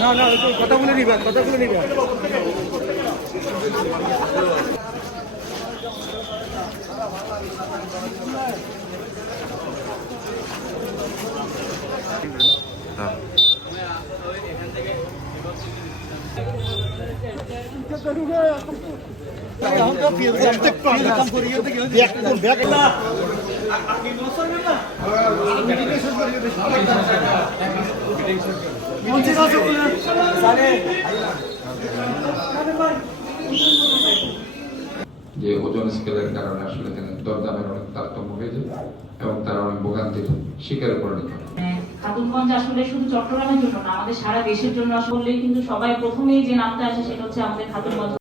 না না কথাগুলো নিবা যে ওজন স্কেলের কারণে আসলে দরদামের অনেক তারতম্য হয়ে যায় এবং তারা অনেক ভোগান্তির শিকার করে নিতে হয়। খাতুনগঞ্জ আসলে শুধু চট্টগ্রামের জন্য না, আমাদের সারা দেশের জন্য আসলে কিন্তু সবাই প্রথমেই যে নামটা আসে সেটা হচ্ছে আমাদের খাতুনগঞ্জ।